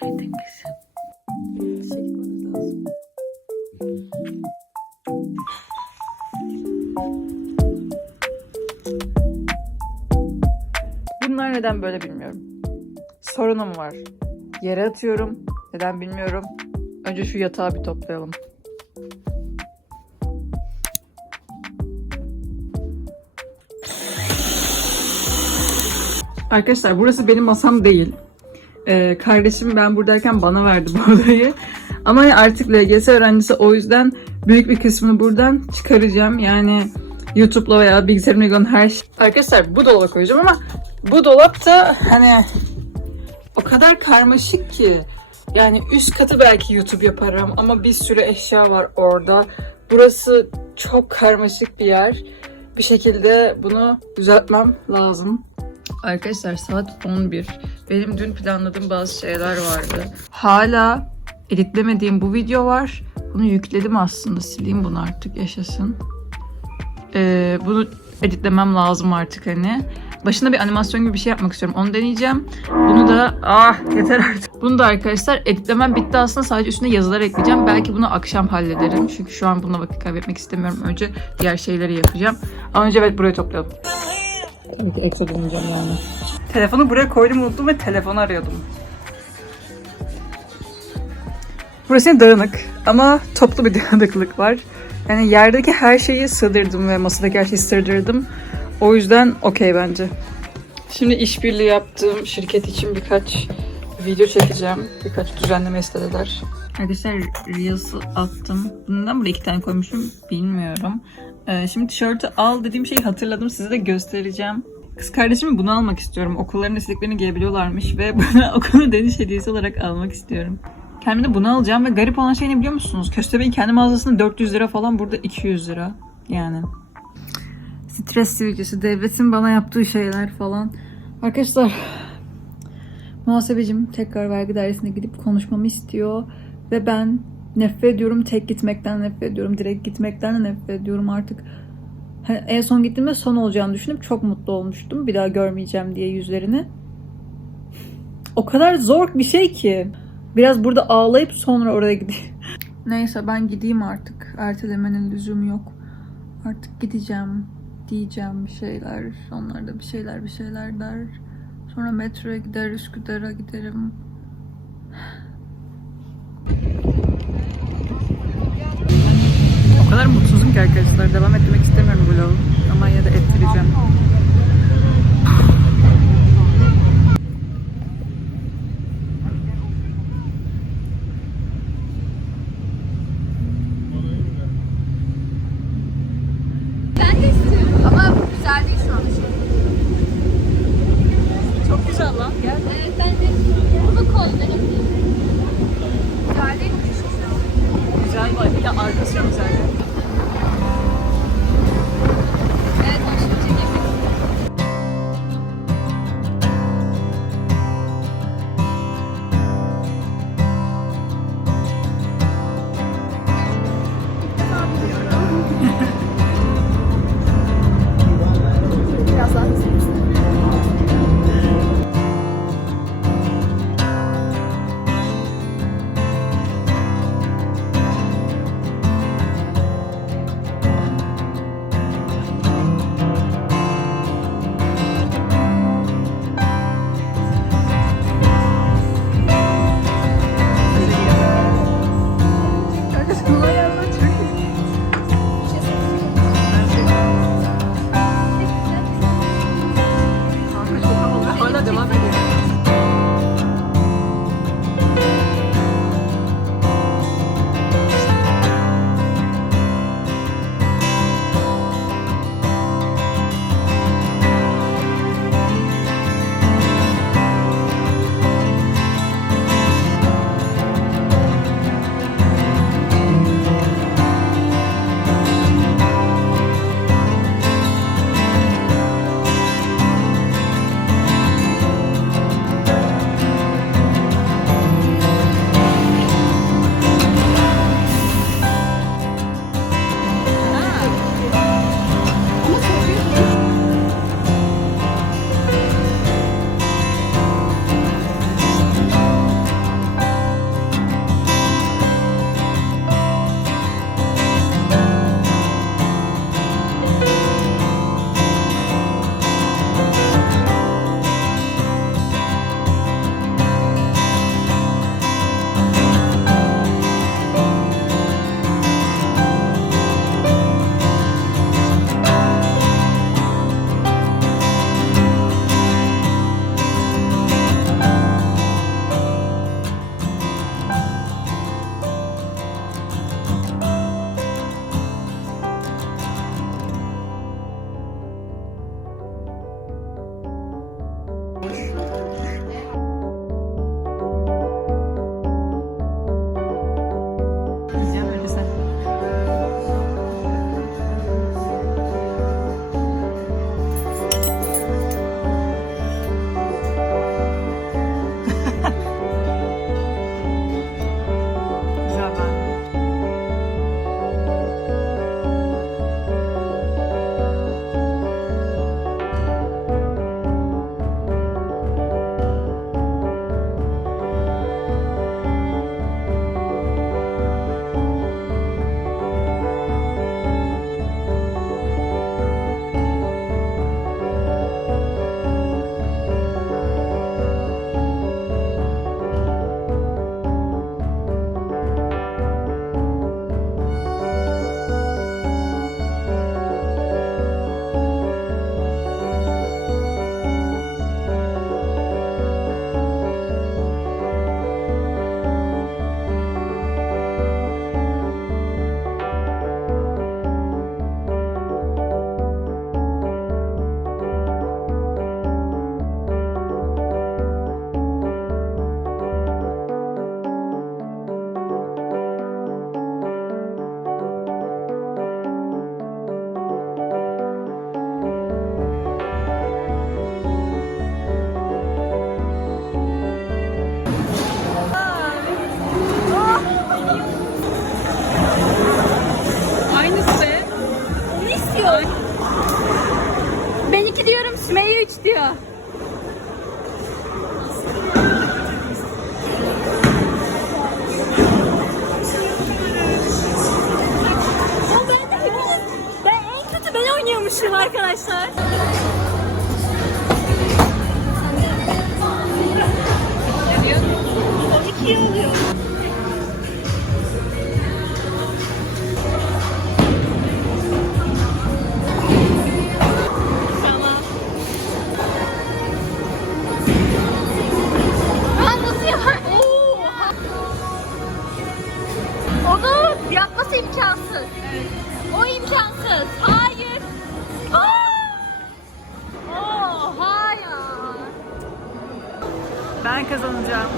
Günaydın kızım. Gitmemiz lazım. Bunlar neden böyle bilmiyorum. Sorunum var. Yere atıyorum. Neden bilmiyorum. Önce şu yatağı bir toplayalım. Arkadaşlar burası benim masam değil. Ee, kardeşim ben buradayken bana verdi bu odayı. Ama artık LGS öğrencisi o yüzden büyük bir kısmını buradan çıkaracağım. Yani YouTube'la veya bilgisayarımla ilgili her şey. Arkadaşlar bu dolaba koyacağım ama bu dolap da hani o kadar karmaşık ki. Yani üst katı belki YouTube yaparım ama bir sürü eşya var orada. Burası çok karmaşık bir yer. Bir şekilde bunu düzeltmem lazım. Arkadaşlar saat 11. Benim dün planladığım bazı şeyler vardı. Hala editlemediğim bu video var. Bunu yükledim aslında. Sileyim bunu artık yaşasın. Ee, bunu editlemem lazım artık hani. Başında bir animasyon gibi bir şey yapmak istiyorum. Onu deneyeceğim. Bunu da ah yeter artık. Bunu da arkadaşlar editlemem bitti aslında. Sadece üstüne yazılar ekleyeceğim. Belki bunu akşam hallederim. Çünkü şu an bununla vakit kaybetmek istemiyorum. Önce diğer şeyleri yapacağım. Ama önce evet burayı toplayalım. Tabii ki yani. Telefonu buraya koydum unuttum ve telefonu arıyordum. Burası dağınık ama toplu bir dağınıklık var. Yani yerdeki her şeyi sığdırdım ve masadaki her şeyi sığdırdım. O yüzden okey bence. Şimdi işbirliği yaptığım şirket için birkaç video çekeceğim. Birkaç düzenleme istediler. Arkadaşlar Reels'ı attım. Bundan buraya iki tane koymuşum bilmiyorum. Ee, şimdi tişörtü al dediğim şeyi hatırladım. Size de göstereceğim. Kız kardeşime bunu almak istiyorum. Okulların istediklerini giyebiliyorlarmış ve bana okula dönüş hediyesi olarak almak istiyorum. Kendime bunu alacağım ve garip olan şey ne biliyor musunuz? Köstebeğin kendi mağazasında 400 lira falan burada 200 lira. Yani. Stres sivilcesi, devletin bana yaptığı şeyler falan. Arkadaşlar muhasebecim tekrar vergi dairesine gidip konuşmamı istiyor. Ve ben nefret ediyorum. Tek gitmekten nefret ediyorum. Direkt gitmekten de nefret ediyorum artık. Hani en son gittiğimde son olacağını düşünüp çok mutlu olmuştum. Bir daha görmeyeceğim diye yüzlerini. O kadar zor bir şey ki. Biraz burada ağlayıp sonra oraya gideyim. Neyse ben gideyim artık. Ertelemenin lüzumu yok. Artık gideceğim. Diyeceğim bir şeyler. Onlar da bir şeyler bir şeyler der. Sonra metroya gider, Üsküdar'a giderim. O kadar mutsuzum ki arkadaşlar. Devam etmek istemiyorum vlogu. Ama ya da ettireceğim. Ben de ama güzel değil şu an. Çok güzel lan. Evet ben de istiyorum. Bunu kollarım. Güzel değil mi? Güzel var. Bir de arkası çok güzel. Işığım arkadaşlar. Onu yapması imkansız. Evet. O imkansız. Hayır. Oha ya. Ben kazanacağım.